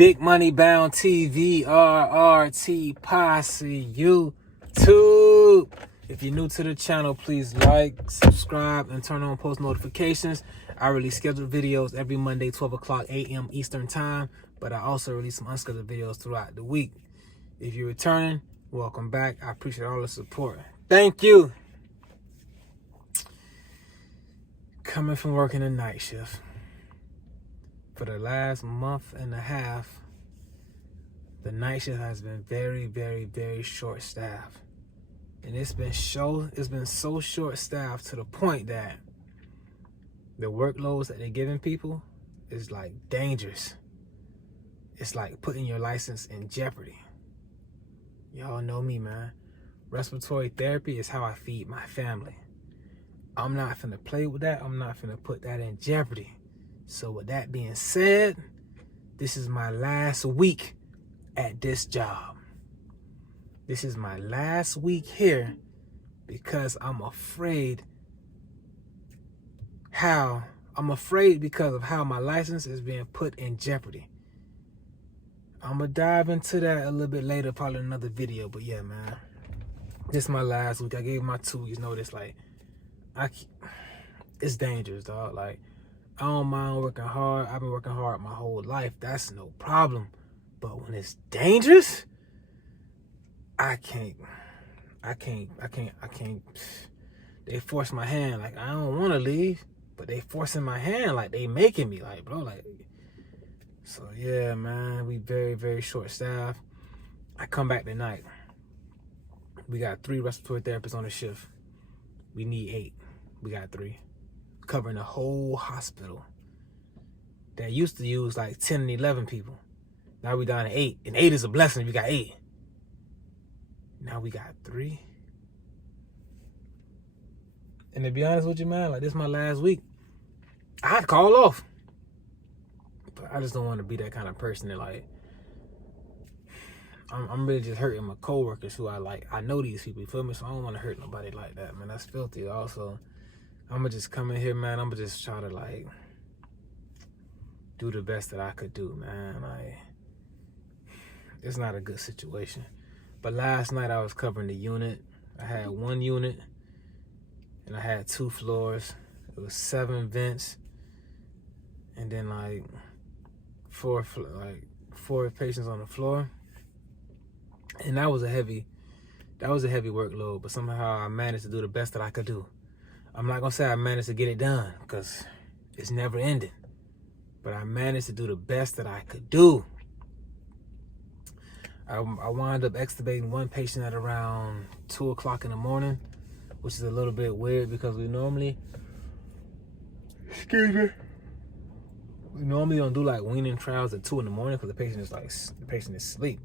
Big Money Bound TV, RRT Posse, YouTube. If you're new to the channel, please like, subscribe, and turn on post notifications. I release scheduled videos every Monday, 12 o'clock a.m. Eastern Time, but I also release some unscheduled videos throughout the week. If you're returning, welcome back. I appreciate all the support. Thank you. Coming from working a night shift. For the last month and a half, the night shift has been very, very, very short-staffed. And it's been so short-staffed to the point that the workloads that they're giving people is like dangerous. It's like putting your license in jeopardy. Y'all know me, man. Respiratory therapy is how I feed my family. I'm not finna play with that. I'm not finna put that in jeopardy. So with that being said, this is my last week at this job. This is my last week here because I'm afraid because of how my license is being put in jeopardy. I'm gonna dive into that a little bit later, probably in another video. But yeah, man, this is my last week. I gave my 2 weeks notice. Like, it's dangerous, dog. Like, I don't mind working hard. I've been working hard my whole life. That's no problem. But when it's dangerous, I can't. They force my hand. Like, I don't want to leave, but they forcing my hand. Like, they making me. Like, bro, like. So yeah, man, we very, very short staffed. I come back tonight. We got 3 respiratory therapists on the shift. We need 8. We got 3. Covering the whole hospital. That used to use like 10 and 11 people. Now we down to 8. And 8 is a blessing. We got 8. Now we got 3. And to be honest with you, man, like, this is my last week. I'd call off. But I just don't want to be that kind of person that, like, I'm really just hurting my coworkers who I know these people, you feel me? So I don't want to hurt nobody like that, man. That's filthy. Also, I'm going to just come in here, man. I'm going to just try to, like, do the best that I could do, man. Like, it's not a good situation. But last night I was covering the unit. I had 1 unit, and I had 2 floors. It was 7 vents, and then, like, 4 patients on the floor. And that was a heavy workload, but somehow I managed to do the best that I could do. I'm not gonna say I managed to get it done, because it's never ending. But I managed to do the best that I could do. I wound up extubating 1 patient at around 2 o'clock in the morning, which is a little bit weird because we normally don't do like weaning trials at 2 in the morning because the patient is asleep.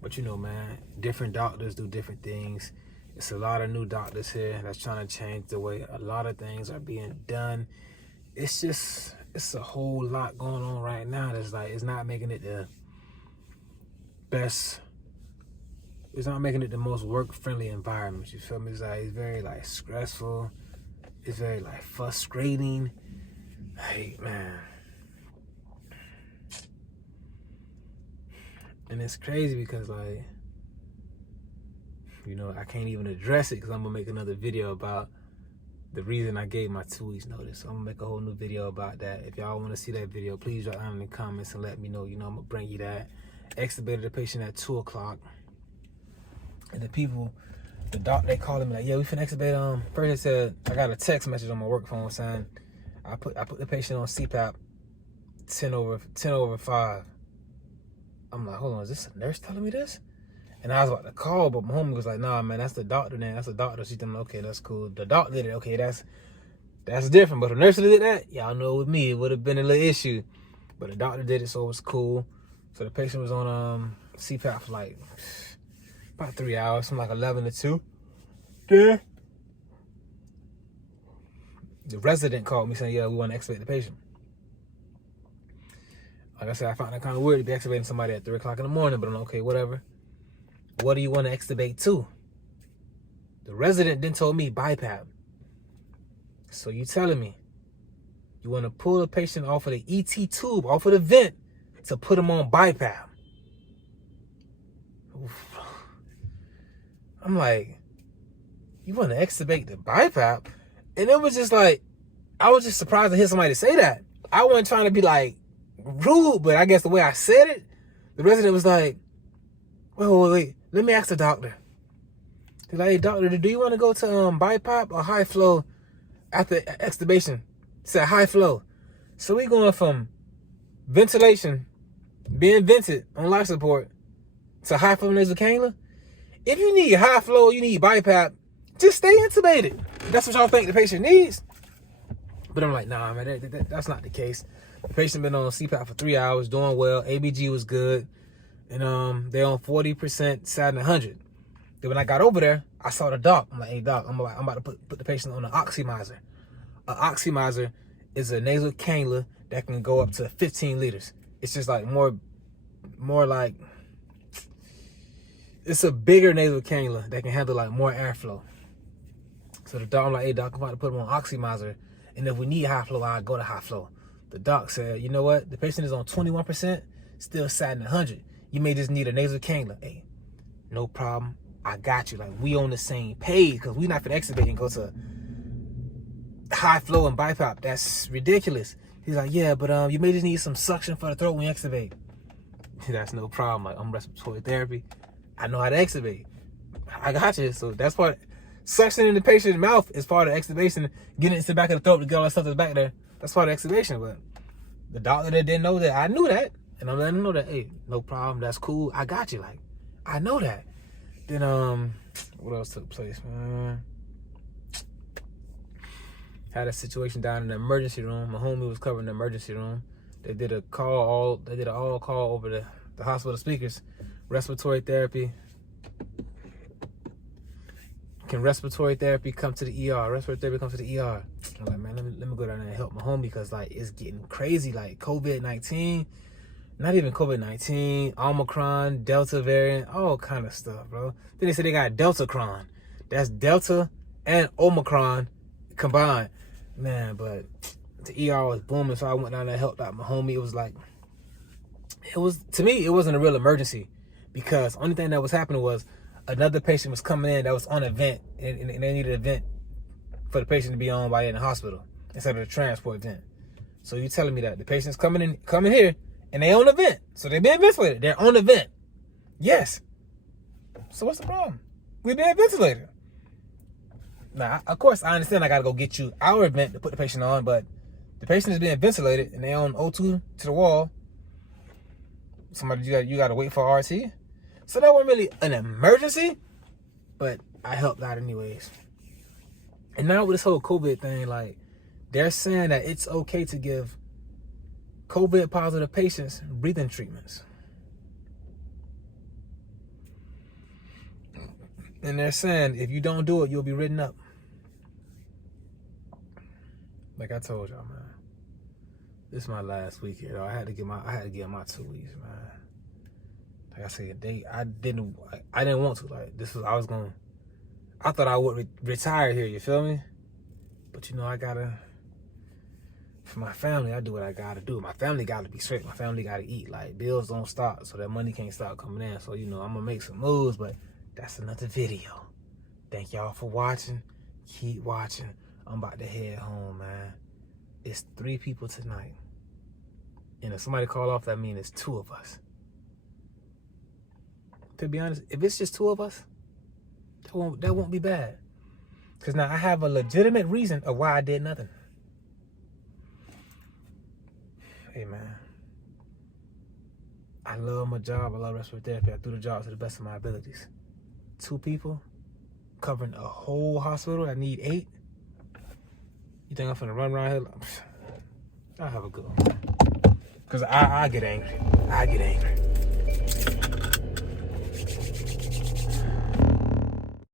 But you know, man, different doctors do different things. It's a lot of new doctors here that's trying to change the way a lot of things are being done. It's a whole lot going on right now that's like, it's not making it the best. It's not making it the most work-friendly environment. You feel me? It's very like stressful. It's very like frustrating. Hey, man. And it's crazy because, like, you know, I can't even address it because I'm going to make another video about the reason I gave my 2 weeks notice. So I'm going to make a whole new video about that. If y'all want to see that video, please drop down in the comments and let me know. You know, I'm going to bring you that. Extubated the patient at 2 o'clock. And the doctor, they called me like, yeah, we finna extubate. First they said, I got a text message on my work phone saying, I put the patient on CPAP 10 over 5. I'm like, hold on, is this a nurse telling me this? And I was about to call, but my homie was like, nah, man, that's the doctor, man. That's the doctor. She's like, okay, that's cool. The doctor did it. Okay, that's different. But if the nurse did that, y'all know with me, it would have been a little issue. But the doctor did it, so it was cool. So the patient was on CPAP for like about 3 hours, from like 11 to 2. Yeah. The resident called me saying, yeah, we want to extubate the patient. Like I said, I found that kind of weird to be extubating somebody at 3 o'clock in the morning, but I'm like, okay, whatever. What do you want to extubate to? The resident then told me BiPAP. So you telling me you want to pull the patient off of the ET tube, off of the vent, to put him on BiPAP. Oof. I'm like, you want to extubate the BiPAP? And it was just like, I was just surprised to hear somebody say that. I wasn't trying to be like rude, but I guess the way I said it, the resident was like, wait, let me ask the doctor. He's like, hey, doctor, do you want to go to BiPAP or high flow after extubation? He said high flow. So we going from ventilation, being vented on life support, to high flow nasal cannula. If you need high flow, you need BiPAP, just stay intubated. That's what y'all think the patient needs. But I'm like, nah, man, that's not the case. The patient been on CPAP for 3 hours, doing well. ABG was good. And they're on 40% sat 100. Then when I got over there, I saw the doc. I'm like, hey, doc, I'm about to put the patient on an oxymizer. An oxymizer is a nasal cannula that can go up to 15 liters. It's just like more like, it's a bigger nasal cannula that can handle like more airflow. So the doc, I'm like, hey, doc, I'm about to put him on oxymizer. And if we need high flow, I'll go to high flow. The doc said, you know what? The patient is on 21%, still sat 100. You may just need a nasal cannula. Hey, no problem. I got you. Like, we on the same page, because we not finna extubate and go to high flow and BiPAP. That's ridiculous. He's like, yeah, but you may just need some suction for the throat when you extubate. That's no problem. Like, I'm respiratory therapy. I know how to extubate. I got you. So that's part. Suction in the patient's mouth is part of extubation. Getting it to the back of the throat to get all that stuff that's back there. That's part of extubation. But the doctor that didn't know that, I knew that. And I'm letting him know that, hey, no problem. That's cool. I got you. Like, I know that. Then, what else took place, man? Had a situation down in the emergency room. My homie was covering the emergency room. They did an all call over the hospital speakers. Respiratory therapy. Can respiratory therapy come to the ER? Respiratory therapy come to the ER. I'm like, man, let me go down there and help my homie, because like it's getting crazy. Like COVID-19, not even COVID-19, Omicron, Delta variant, all kind of stuff, bro. Then they said they got Deltacron. That's Delta and Omicron combined. Man, but the ER was booming, so I went down there and helped out my homie. It was like, to me, it wasn't a real emergency, because the only thing that was happening was another patient was coming in that was on a vent, and they needed a vent for the patient to be on while in the hospital instead of the transport vent. So you telling me that the patient's coming here, and they on a vent, so they're being ventilated. They're on a vent. Yes. So what's the problem? We're being ventilated. Now, of course, I understand I got to go get you our vent to put the patient on, but the patient is being ventilated, and they on O2 to the wall. Somebody, you got to wait for RT. So that wasn't really an emergency, but I helped out anyways. And now with this whole COVID thing, like, they're saying that it's okay to give COVID positive patients breathing treatments. And they're saying if you don't do it, you'll be written up. Like I told y'all, man. This is my last week here, though. I had to get my 2 weeks, man. Like I said, I didn't want to. Like, I thought I would retire here, you feel me? But you know, for my family, I do what I gotta do. My family gotta be straight. My family gotta eat. Like, bills don't stop, so that money can't stop coming in. So, you know, I'm gonna make some moves, but that's another video. Thank y'all for watching. Keep watching. I'm about to head home, man. It's 3 people tonight. And if somebody call off, that means it's 2 of us. To be honest, if it's just 2 of us, that won't be bad. Because now I have a legitimate reason of why I did nothing. Hey, man. I love my job. I love respiratory therapy. I do the job to the best of my abilities. 2 people covering a whole hospital. I need 8. You think I'm finna run around here? I'll have a good one. Because I get angry.